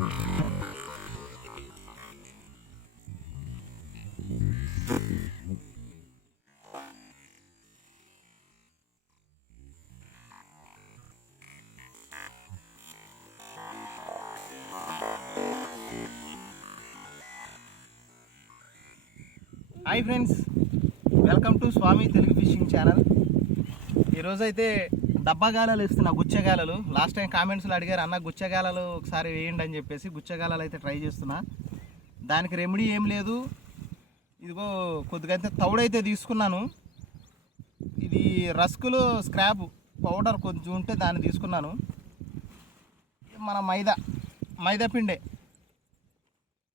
Hi friends welcome to Swami Telugu fishing channel ఈరోజు దబ్బగాలలు ఇస్తున్నా గుచ్చగాలలు. లాస్ట్ టైం కామెంట్స్లో అడిగారు అన్న గుచ్చగాలలు ఒకసారి వేయండి అని చెప్పేసి గుచ్చగాలలు అయితే ట్రై చేస్తున్నా. దానికి రెమెడీ ఏం లేదు. ఇదిగో కొద్దిగా అయితే తౌడైతే తీసుకున్నాను. ఇది రస్కులు స్క్రాప్ పౌడర్ కొంచెం ఉంటే దాన్ని తీసుకున్నాను. మన మైదా మైదా పిండే.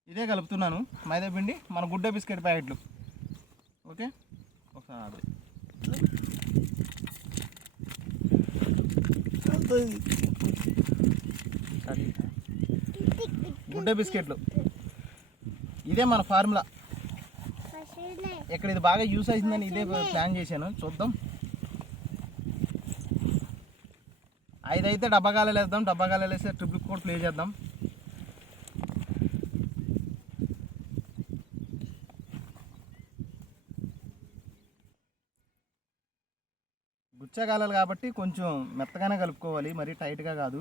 ఇదే కలుపుతున్నాను మైదా పిండి మన గుడ్డ బిస్కెట్ ప్యాకెట్లు. ఓకే? ఒకసారి పోతుంది అది. గుడ్డ బిస్కెట్లు. ఇదే మన ఫార్ములా. ఇక్కడ ఇది బాగా యూస్ అవుతుందని ఇదే ప్లాన్ చేశాను. చూద్దాం. ఐదైతే డబ్బాగాలు వేద్దాం డబ్బాగాలు వేస్తే ట్రిపుల్ కూడా ప్లే చేద్దాం. గుచ్చగాలలు కాబట్టి కొంచెం మెత్తగానే కలుపుకోవాలి మరీ టైట్గా కాదు.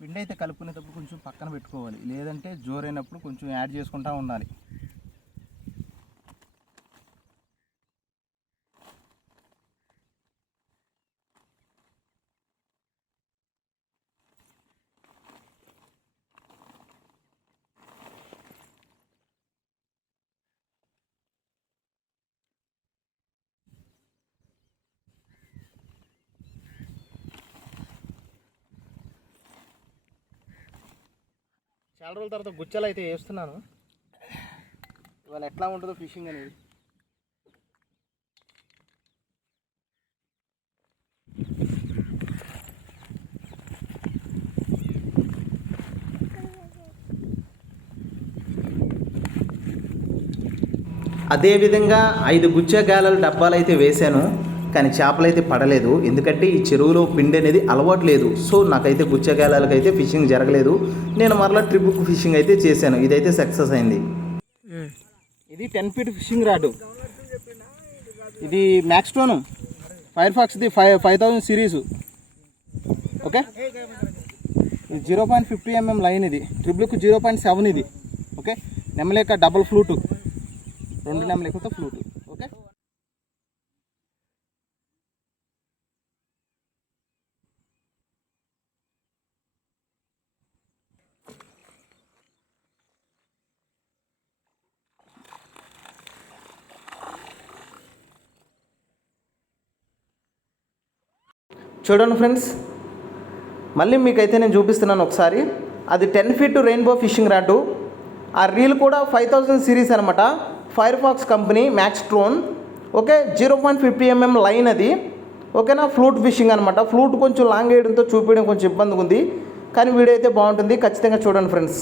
పిండి అయితే కలుపుకునేటప్పుడు కొంచెం పక్కన పెట్టుకోవాలి లేదంటే జోరైనప్పుడు కొంచెం యాడ్ చేసుకుంటా ఉండాలి. చాలా రోజుల తర్వాత గుచ్చలు అయితే వేస్తున్నాను. ఇవాళ ఎట్లా ఉంటుందో ఫిషింగ్ అనేది. అదేవిధంగా ఐదు గుచ్చగాలల డబ్బాలు అయితే వేశాను. కానీ చేపలు అయితే పడలేదు. ఎందుకంటే ఈ చెరువులో పిండి అనేది అలవాటు లేదు. సో నాకైతే గుచ్చగాలకి అయితే ఫిషింగ్ జరగలేదు. నేను మరలా ట్రిప్ ఫిషింగ్ అయితే చేశాను. ఇదైతే సక్సెస్ అయింది. ఇది టెన్ ఫీట్ ఫిషింగ్ రాడ్. ఇది max stone. Fire ఫాక్స్ది five five thousand series. Okay? ఇది zero point fifty mm line ఇది. ట్రిబుల్కు జీరో పాయింట్ సెవెన్ ఇది. ఓకే? నెమలేక డబుల్ ఫ్లూటు. రెండు నెమలేకతో ఫ్లూటు ఓకే చూడండి ఫ్రెండ్స్. మళ్ళీ మీకైతే నేను చూపిస్తున్నాను ఒకసారి. అది ten feet rainbow fishing rod. ఆ రీల్ కూడా ఫైవ్ థౌజండ్ సిరీస్ అనమాట. Fire fox company Maxtron. Okay zero point fifty mm line అది. ఓకేనా ఫ్లూట్ ఫిషింగ్ అనమాట. ఫ్లూట్ కొంచెం లాంగ్ వేయడంతో చూపించడం కొంచెం ఇబ్బందిగా ఉంది. కానీ వీడియో అయితే బాగుంటుంది. ఖచ్చితంగా చూడండి ఫ్రెండ్స్.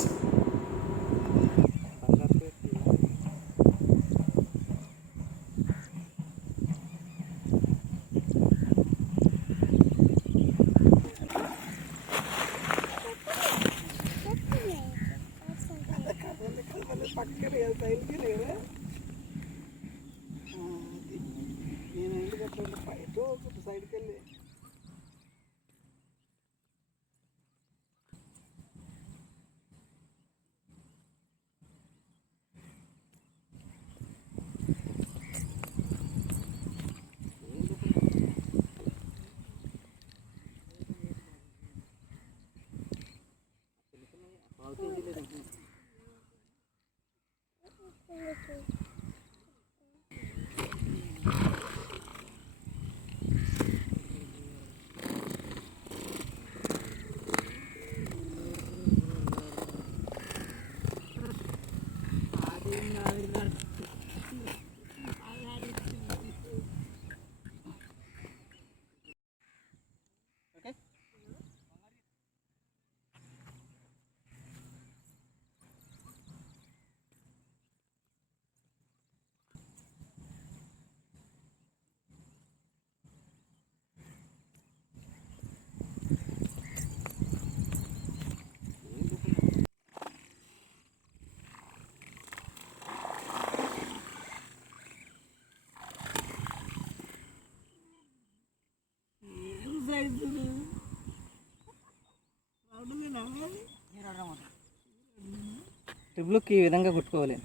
ట్రిబ్లుకి ఈ విధంగా కుట్టుకోవాలి.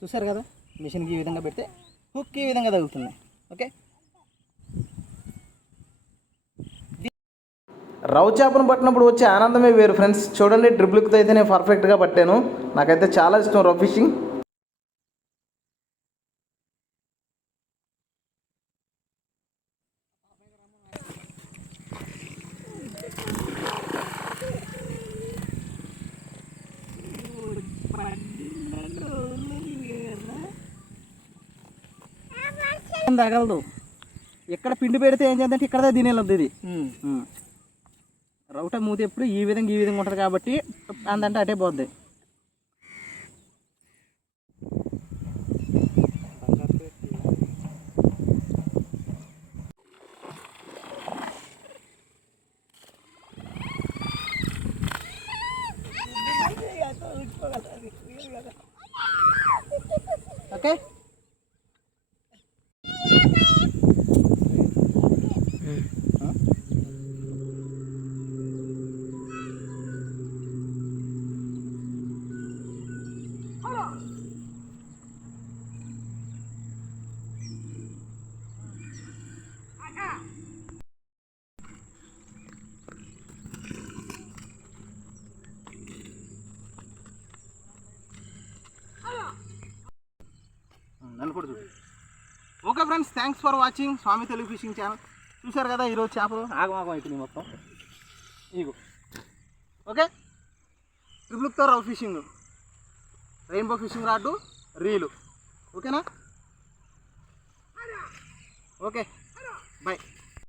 చూసారు కదా? మిషన్కి ఈ విధంగా పెడితే హుక్ ఈ విధంగా తగులుతుంది ఓకే? రవ్ చేపను పట్టినప్పుడు వచ్చే ఆనందమే వేరు ఫ్రెండ్స్. చూడండి డ్రిబ్లిక్తో అయితే నేను పర్ఫెక్ట్గా పట్టాను. నాకైతే చాలా ఇష్టం రవ్ ఫిషింగ్. తగలదు ఎక్కడ పిండి పెడితే ఏం చేద్దంటే ఇక్కడ తినేది ఇది ఉమ్. రౌట మూతి ఎప్పుడు ఈ విధంగా ఈ విధంగా ఉంటుంది కాబట్టి అందంటే అటే పోద్ది ఓకే నన్ను కూడా చూడు. Okay friends thanks for watching Swami Telugu fishing channel చూశారు కదా ఈరోజు చేపలు? ఆగమాగం అయిపోయింది మొత్తం. ఇగో ఓకే ట్రిపుల్తో రవ్ fishing rainbow fishing rod reel ఓకేనా ఓకే బాయ్